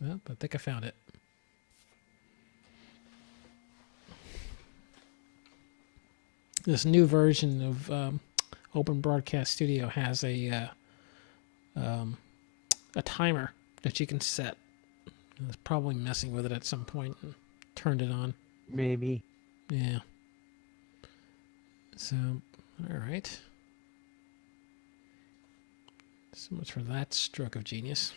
Well, I think I found it. This new version of Open Broadcast Studio has a timer that you can set. I was probably messing with it at some point and turned it on. Maybe. Yeah. So, all right. So much for that stroke of genius.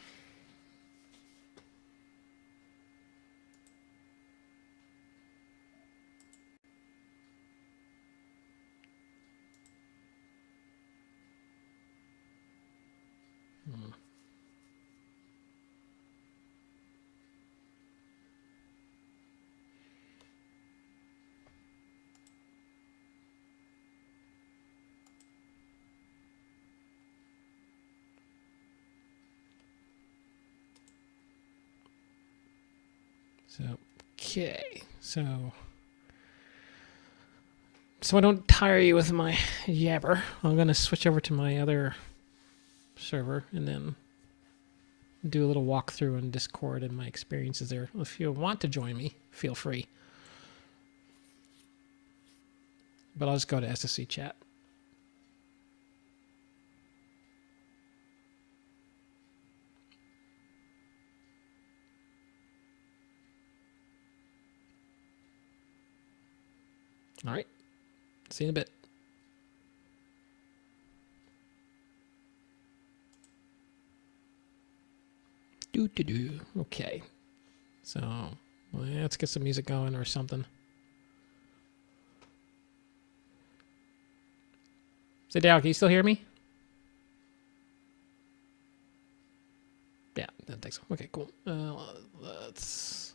So, okay. So I don't tire you with my yabber, I'm going to switch over to my other server and then do a little walkthrough in Discord and my experiences there. If you want to join me, feel free. But I'll just go to SSC chat. All right. See you in a bit. Okay. So, well, yeah, let's get some music going or something. Say, Dow, can you still hear me? Yeah, I think so. Okay, cool. Let's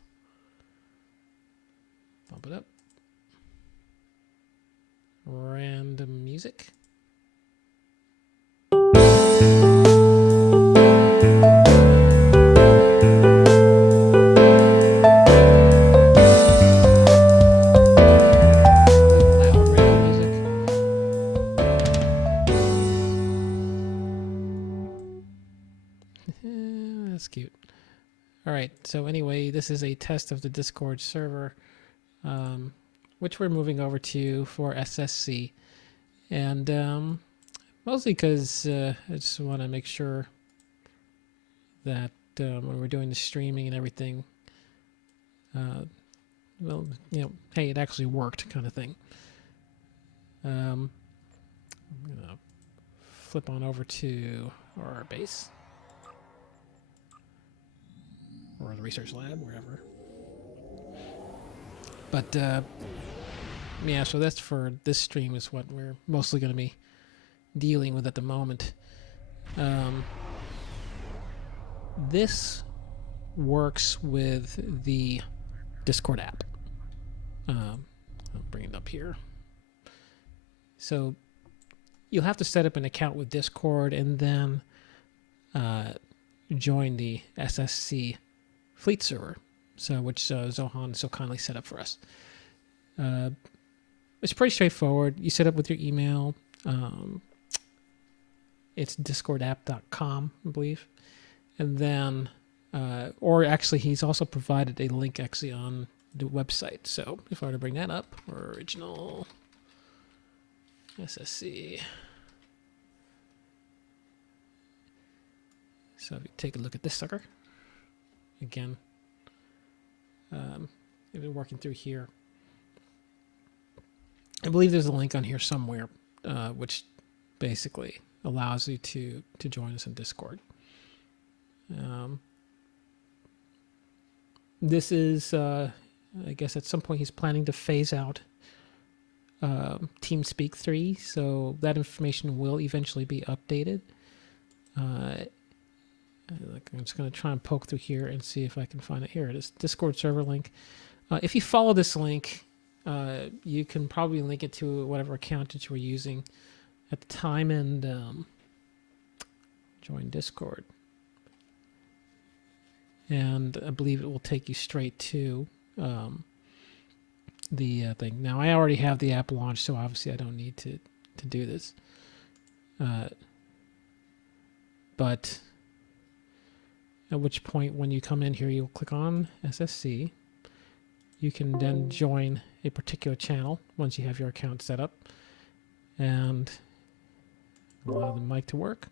bump it up. Random music. Loud random music. That's cute. All right. So anyway, this is a test of the Discord server, which we're moving over to for SSC, and mostly because I just want to make sure that when we're doing the streaming and everything, well, you know, hey, it actually worked, kind of thing. I'm gonna flip on over to our base or the research lab, wherever. But yeah, so that's for this stream is what we're mostly going to be dealing with at the moment. This works with the Discord app. I'll bring it up here. So you'll have to set up an account with Discord and then join the SSC fleet server, so which Zohan so kindly set up for us. It's pretty straightforward. You set up with your email. It's discordapp.com, I believe. And then, or actually, he's also provided a link actually on the website. So if I were to bring that up, original SSC. So if you take a look at this sucker, again, I've been working through here. I believe there's a link on here somewhere, which basically allows you to join us in Discord. This is, I guess at some point he's planning to phase out TeamSpeak 3, so that information will eventually be updated. I'm just going to try and poke through here and see if I can find it. Here it is, Discord server link. If you follow this link, you can probably link it to whatever account that you were using at the time and join Discord. And I believe it will take you straight to the thing. Now, I already have the app launched, so obviously I don't need to do this. But At which point, when you come in here, you'll click on SSC. You can then join a particular channel once you have your account set up, and allow the mic to work.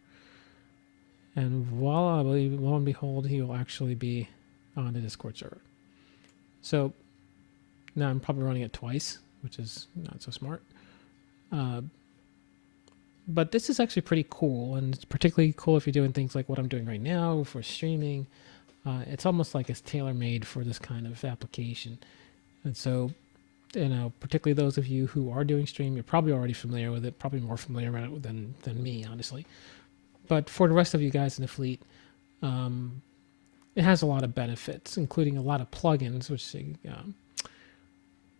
And voila, lo and behold, he will actually be on the Discord server. So now I'm probably running it twice, which is not so smart. But this is actually pretty cool, and it's particularly cool if you're doing things like what I'm doing right now for streaming. It's almost like it's tailor-made for this kind of application. And so, particularly those of you who are doing stream, you're probably already familiar with it, probably more familiar with it than me, honestly. But for the rest of you guys in the fleet, it has a lot of benefits, including a lot of plugins, which they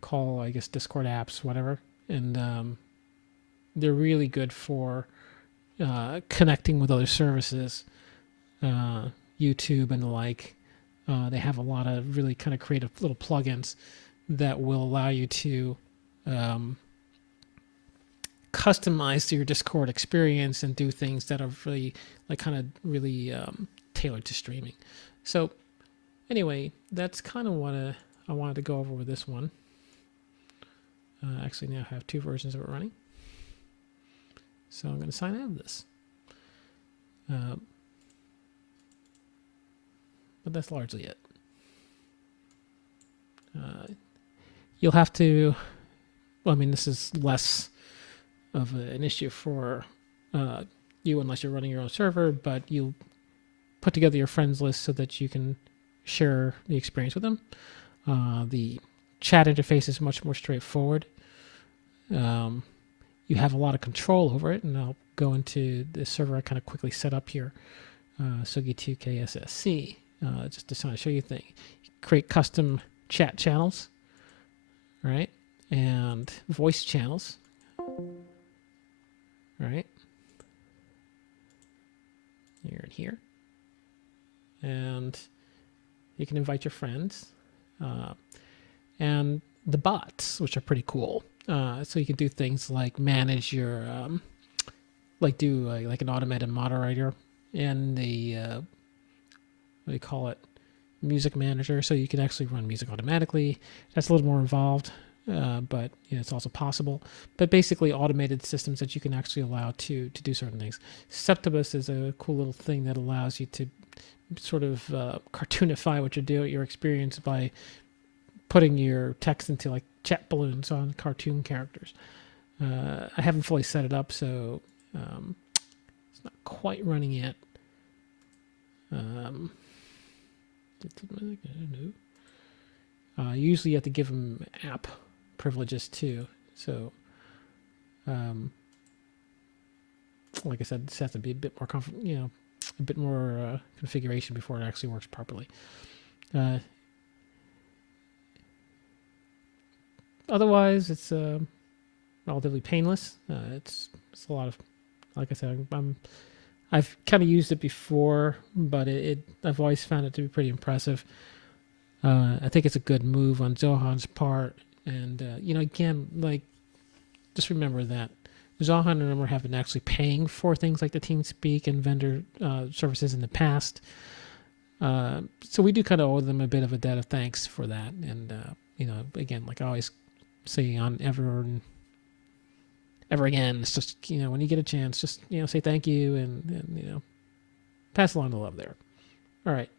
call, I guess, Discord apps, whatever. And they're really good for connecting with other services, YouTube and the like. They have a lot of really kind of creative little plugins that will allow you to customize your Discord experience and do things that are really really tailored to streaming. So anyway, that's kind of what I wanted to go over with this one. Actually, now I have two versions of it running. So I'm going to sign out of this. But that's largely it. You'll have to, this is less of an issue for you unless you're running your own server, but you'll put together your friends list so that you can share the experience with them. The chat interface is much more straightforward. You have a lot of control over it, and I'll go into the server I kind of quickly set up here, Sugi2K SSC, just to kind of show you things. Create custom chat channels, right? And voice channels, right? Here and here. And you can invite your friends. And the bots, which are pretty cool. So you can do things like manage your, like an automated moderator in the, what do you call it? Music manager. So you can actually run music automatically. That's a little more involved, but it's also possible. But basically automated systems that you can actually allow to do certain things. Septibus is a cool little thing that allows you to sort of cartoonify what you're doing, your experience by putting your text into like chat balloons on cartoon characters. I haven't fully set it up, so it's not quite running yet. Usually you have to give them app privileges too. So, like I said, this has to be a bit more a bit more configuration before it actually works properly. Otherwise, it's relatively painless. It's a lot of, like I said, I've kind of used it before, but I've always found it to be pretty impressive. I think it's a good move on Zohan's part, and again, like, just remember that Zohan and Emmer have been actually paying for things like the TeamSpeak and vendor services in the past. So we do kind of owe them a bit of a debt of thanks for that. And, again, like I always say on ever again, it's just, when you get a chance, just, say thank you and pass along the love there. All right.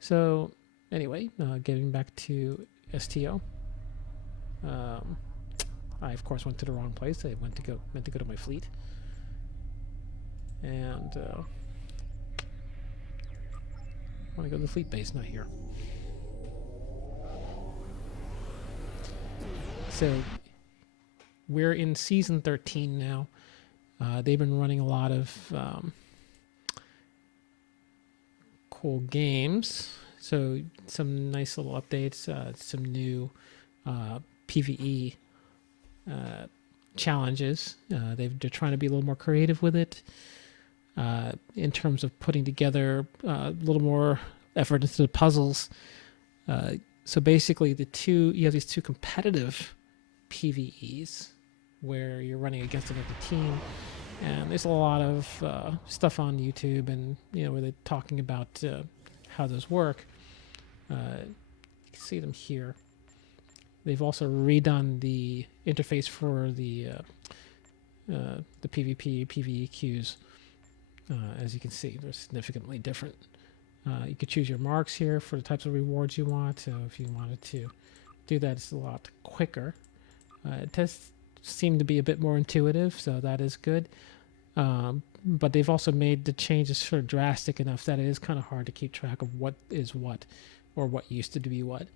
So anyway, getting back to STO. I, of course, went to the wrong place. I meant to go to my fleet. And I want to go to the fleet base, not here. So we're in season 13 now. They've been running a lot of cool games. So some nice little updates, some new PvE challenges. They're trying to be a little more creative with it in terms of putting together a little more effort into the puzzles. So basically, you have these two competitive PvEs where you're running against another team, and there's a lot of stuff on YouTube and where they're talking about how those work. You can see them here. They've also redone the interface for the PvP, PvE queues. As you can see, they're significantly different. You could choose your marks here for the types of rewards you want. So if you wanted to do that, it's a lot quicker. It does seem to be a bit more intuitive, so that is good. But they've also made the changes sort of drastic enough that it is kind of hard to keep track of what is what, or what used to be what.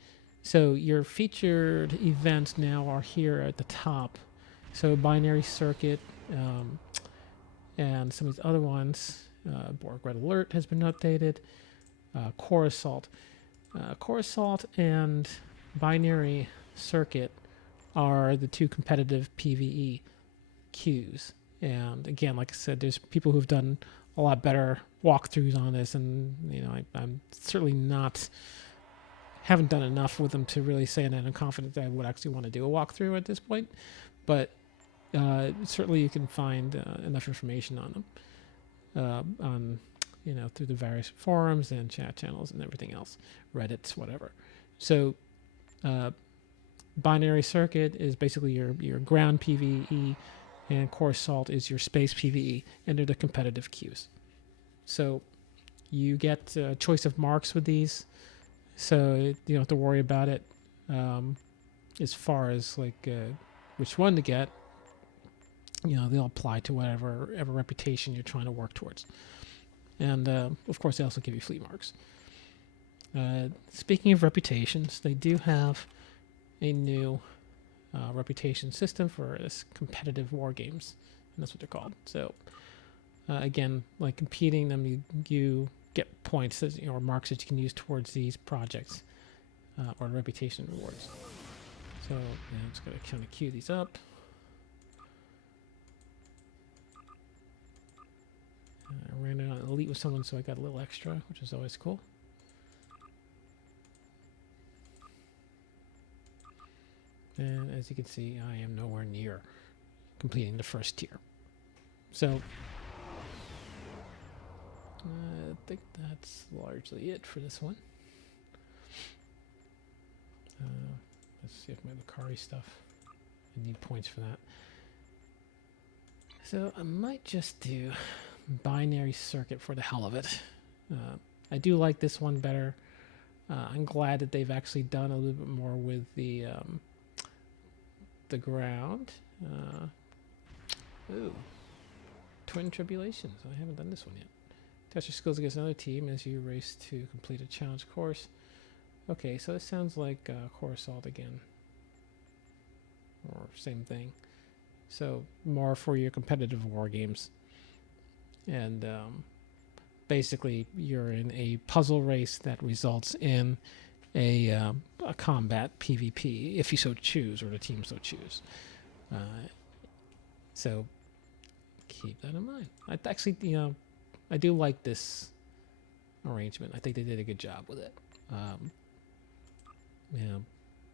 So your featured events now are here at the top. So binary circuit, and some of these other ones. Borg Red Alert has been updated. Core Assault. Core Assault and binary circuit are the two competitive PvE queues. And again, like I said, there's people who've done a lot better walkthroughs on this, and I'm certainly haven't done enough with them to really say that I'm confident that I would actually want to do a walkthrough at this point. But certainly you can find enough information on them, through the various forums and chat channels and everything else, Reddits, whatever. So binary circuit is basically your ground PvE, and Core Assault is your space PvE, and they're the competitive queues. So you get a choice of marks with these, so you don't have to worry about it as far as which one to get. They'll apply to whatever reputation you're trying to work towards. And of course, they also give you fleet marks. Speaking of reputations, they do have a new reputation system for this competitive war games, and that's what they're called. So again, like competing them, you get points or marks that you can use towards these projects or reputation rewards. So I'm just going to kind of queue these up. I ran it on Elite with someone, so I got a little extra, which is always cool. And as you can see, I am nowhere near completing the first tier. So I think that's largely it for this one. Let's see if my Macari stuff, I need points for that. So I might just do binary circuit for the hell of it. I do like this one better. I'm glad that they've actually done a little bit more with the ground. Twin Tribulations. I haven't done this one yet. Test your skills against another team as you race to complete a challenge course. Okay, so this sounds like Core Assault again. Or same thing. So more for your competitive war games. And basically you're in a puzzle race that results in a combat PvP, if you so choose, or the team so choose. So keep that in mind. I actually, I do like this arrangement. I think they did a good job with it.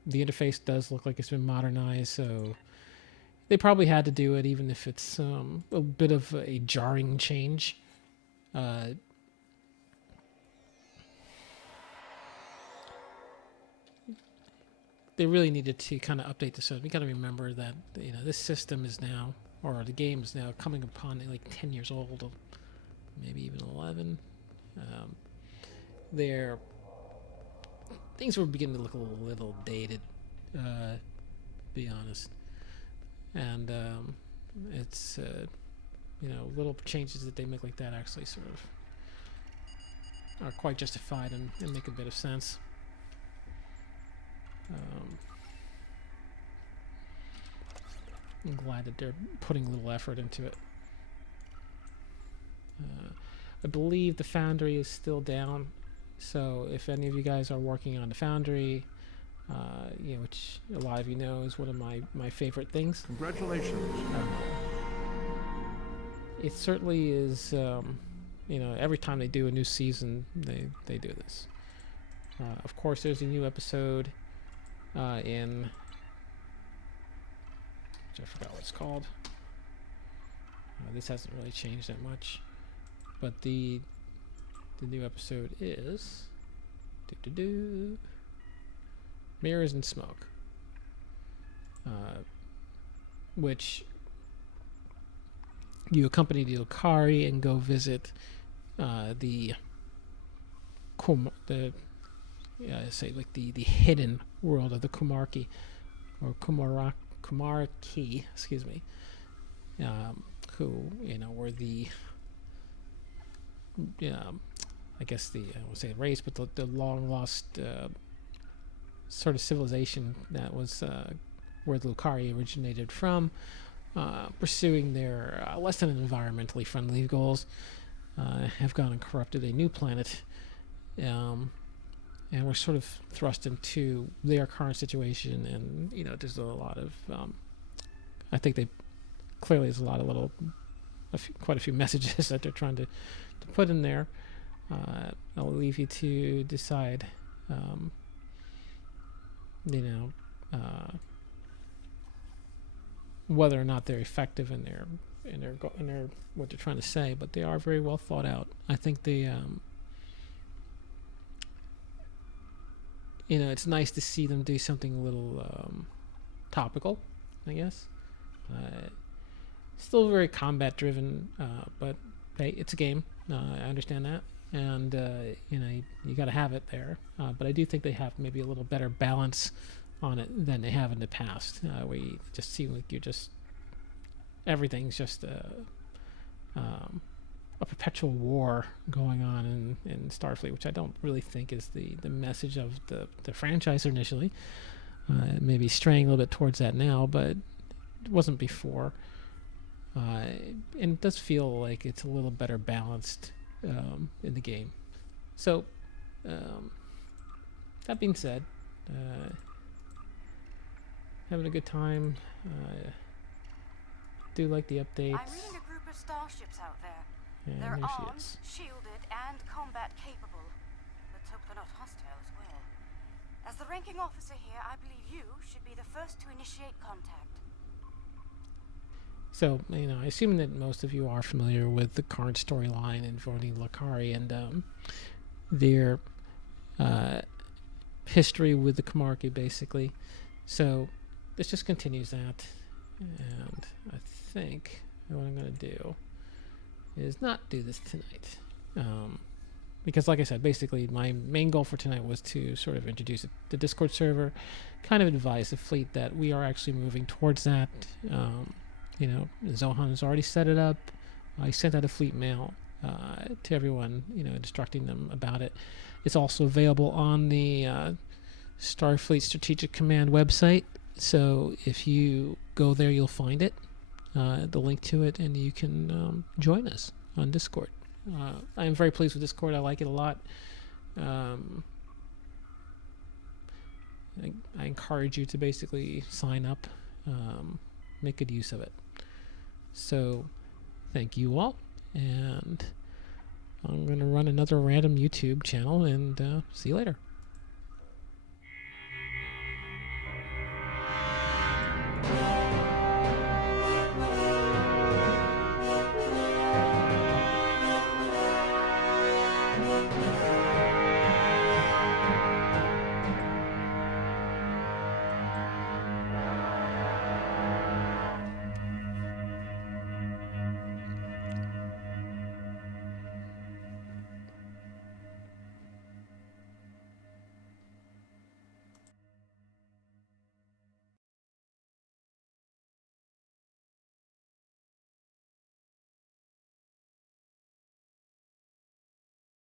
The interface does look like it's been modernized, so they probably had to do it, even if it's a bit of a jarring change. They really needed to kind of update the system. We got to remember that this system is now, or the game is now coming upon like 10 years old, maybe even 11. Things were beginning to look a little dated, to be honest. And it's little changes that they make like that actually sort of are quite justified and make a bit of sense. I'm glad that they're putting a little effort into it. I believe the Foundry is still down, so if any of you guys are working on the Foundry, which a lot of you know is one of my favorite things. Congratulations. It certainly is, every time they do a new season, they do this. Of course, there's a new episode in, which I forgot what it's called. This hasn't really changed that much, but the new episode is Mirrors and smoke. Which you accompany the Okari and go visit the hidden world of the Kumarki, or Kumarki, excuse me, who were the I guess I won't say race, but the long lost sort of civilization that was where the Lucari originated from, pursuing their less than environmentally friendly goals, have gone and corrupted a new planet, and we're sort of thrust into their current situation. And there's a lot of I think there's a lot of quite a few messages that they're trying to put in there. I'll leave you to decide whether or not they're effective in their what they're trying to say, but they are very well thought out. I think they it's nice to see them do something a little topical, I guess. Still very combat driven, but hey, it's a game. I understand that, and you got to have it there. But I do think they have maybe a little better balance on it than they have in the past, where you just seem like everything's just a perpetual war going on in Starfleet, which I don't really think is the message of the franchise initially. Maybe straying a little bit towards that now, but it wasn't before. And it does feel like it's a little better balanced in the game. So, that being said, having a good time. Do like the updates. I'm reading a group of starships out there. And they're there she armed, is. shielded, and combat capable. Let's hope they're not hostile as well. As the ranking officer here, I believe you should be the first to initiate contact. So, I assume that most of you are familiar with the current storyline involving Lucari and their history with the Kumarki, basically. So, this just continues that. And I think what I'm going to do is not do this tonight. Because, like I said, basically my main goal for tonight was to sort of introduce the Discord server, kind of advise the fleet that we are actually moving towards that. Zohan has already set it up. I sent out a fleet mail to everyone, instructing them about it. It's also available on the Starfleet Strategic Command website. So if you go there, you'll find it, the link to it, and you can join us on Discord. I am very pleased with Discord. I like it a lot. I encourage you to basically sign up, make good use of it. So thank you all, and I'm going to run another random YouTube channel, and see you later.